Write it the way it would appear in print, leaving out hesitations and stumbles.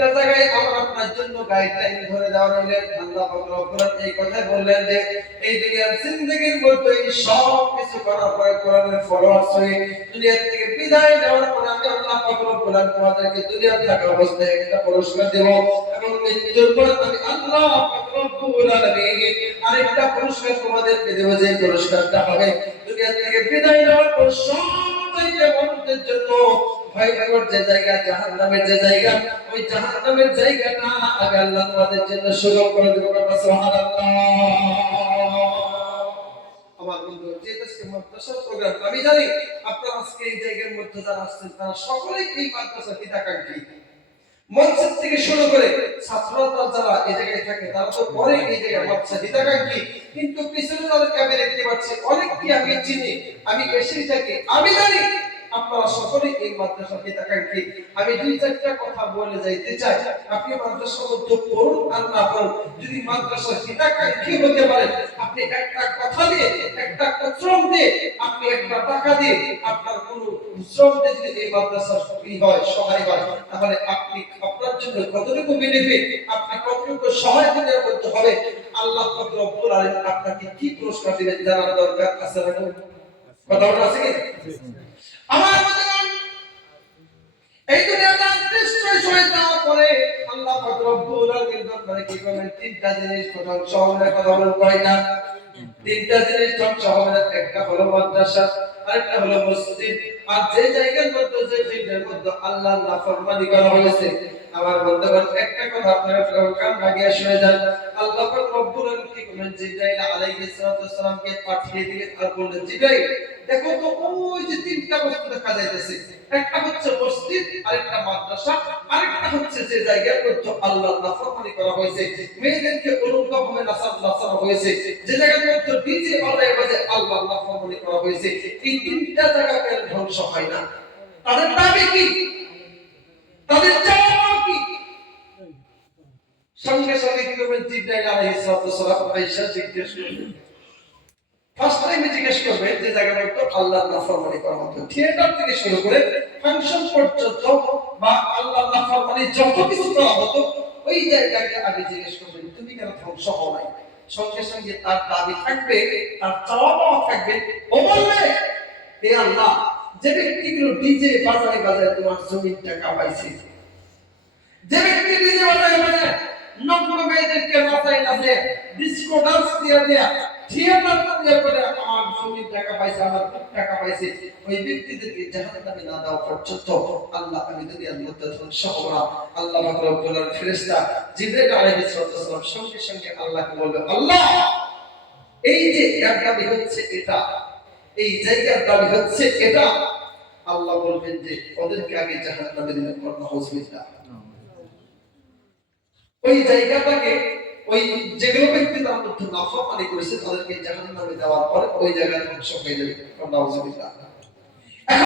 একটা জায়গায় আমার আপনার জন্য গাইডলাইন ধরে দেওয়া হইলেন। আল্লাহ পাক রব্বুল আলামিন এই কথা বললেন যে এই দুনিয়ার জিন্দেগির মধ্যে সব কিছু করার পরে কোরআনের ফলোয়ার্স হয়ে দুনিয়া থেকে বিদায় নেওয়ার পরে আমি আল্লাহ পাক রব্বুল আলামিন তোমাদেরকে দুনিয়া থাকা অবস্থায় একটা পুরস্কার দেব, এবং মৃত্যুর পর আমি আল্লাহ পাক রব্বুল আলামিন আরেকটা পুরস্কার তোমাদেরকে দেব। যে পুরস্কারটা হবে দুনিয়া থেকে বিদায় নেওয়ার পর সবচেয়ে মানুষের জন্য ভয়ঙ্কর যে জায়গা, জাহান্নামের যে জায়গা, ওই জাহান্নামের জায়গাটা আগে আল্লাহ তোমাদের জন্য সুগম করে দেব। সুবহানাল্লাহ। আমার বন্ধু, যে আজকে মাদ্রাসার প্রোগ্রাম, আমি জানি আপনারা আজকে এই জায়গার মধ্যে যারা আসছেন তারা সকলেই এই মাদ্রাসার হিতাকাঙ্ক্ষী। মসজিদ থেকে শুরু করে ছাত্ররা যারা এই জায়গায় থাকে তারা তো পরে এই জায়গায় মাদ্রাসার হিতাকাঙ্ক্ষী, কিন্তু পিছনে তাদেরকে আমি দেখতে পাচ্ছি অনেককে আমি চিনি, আমি এসেই থাকি, আমি জানি আপনারা সকলেই এই মাদ্রাসার হিতাকাঙ্ক্ষী। আমি দুই চারটা কথা বলে যাইতে চাই। আপনি মাদ্রাসার মধ্যে পড়ুন আর না পড়ুন, যদি মাদ্রাসার হিতাকাঙ্ক্ষী হতে পারেন, আপনি একটা কথা দিয়ে, একটা শ্রম দিয়ে, আপনি একটা টাকা দিয়ে, আপনার কোনো শ্রম দিয়ে যদি এই মাদ্রাসার ফি হয়, সহায় হয়, তাহলে আপনি আপনার জন্য কতটুকু বেনিফিট, আপনি কতটুকু সহায় দিনের মধ্যে হবে, আল্লাহ পাক রব্বুল আলামিন আপনাকে কি পুরস্কার দিবেন জানার দরকার আছে না? কথা আছে কি? আমার বন্ধুগণ, এই দুনিয়াটা নিশ্চয় সরে যাওয়ার পরে আল্লাহ পাক রব্বুল আলামিন দরবারে কি করবেন? তিনটা জিনিস ধ্বংস হবে। কথা বলেন কয়টা? তিনটা জিনিস ধ্বংস হবে। একটা হলো মাদ্রাসা, আরেকটা হলো মসজিদ, আর যে জায়গার মধ্যে, যে ফিল্ডের মধ্যে আল্লাহর নাফরমানি করা হয়েছে। আমার বন্ধুগণ, একটা কথা আপনারা কান লাগিয়ে শুনে যান। আল্লাহ পাক রব্বুল আলামিন কি করলেন? জিবরাইল আলাইহিস সালামকে পাঠিয়ে দিলেন আর বললেন, জিবরাইল দেখো তো ওই যে তিনটা বস্তু দেখা যাইতেছে, একটা হচ্ছে মসজিদ, আরেকটা মাদ্রাসা, আরেকটা হচ্ছে যে জায়গার মধ্যে আল্লাহর নাফরমানি করা হয়েছে, মেয়েদেরকে অনুগ্রহভাবে নাসারা হয়েছে, যে জায়গার মধ্যে ডিজে বাজে আল্লাহর নাফরমানি করা হয়েছে। এই তিনটা জায়গাকে ধ্বংস হয় না। তাদের দাবি কি? তাদের চাওয়া কি? সঙ্গে সঙ্গে কি করবেন? জিবরাইল আলাইহিস সালাম আয়েশা জিজ্ঞেস করলেন, ফার্স্ট টাইমে জিজ্ঞেস করবেন যে জায়গাটা তো আল্লাহর নাফরমানি করা হতো, থিয়েটার থেকে শুরু করে ফাংশন পর্যন্ত বা আল্লাহর নাফরমানি যত কিছু করা হতো, ওই জায়গাকে আগে জিজ্ঞেস করবেন তুমি কেন ধ্বংস হও নাই? সঙ্গে সঙ্গে তার দাবি থাকবে, তার চাওয়া পাওয়া থাকবে। ও বলবে, হে আল্লাহ, যে ব্যক্তিগুলো ডিজে বাজায় বাজায় তোমার জমিনটা কাঁপাইছে, যে ব্যক্তি ডিজে বাজায় বাজায় নগ্ন মেয়েদেরকে নাচায় নাচে ডিস্কো ডান্স দিয়ে দেয়া থিয়েটার তৈরি করে আমার জমির টাকা পাইছে, আমার টাকা পাইছে, ওই ব্যক্তিদেরকে জাহান্নামে না দেওয়া পর্যন্ত আল্লাহ আমি দুনিয়ার মধ্যে ধ্বংস হব না। আল্লাহ পাক রব্বুল আলামিন ফেরেশতা জিবরাইল আলাইহিস সালাম সঙ্গে সঙ্গে আল্লাহকে বলবে, আল্লাহ এই যে এর দাবি হচ্ছে এটা, এই জায়গার দাবি হচ্ছে এটা, আল্লাহ বলবেন যে ওদেরকে আগে জাহান্নামে দিবেন। নাউযুবিল্লাহ। ওই জায়গাটাকে, ওই যেগুলো ব্যক্তি তার মধ্যে নাফরমানি করেছে তাদেরকে জাহান্নামে দেওয়ার পরে ওই জায়গা ধ্বংস হয়ে যাবে। নাউযুবিল্লাহ।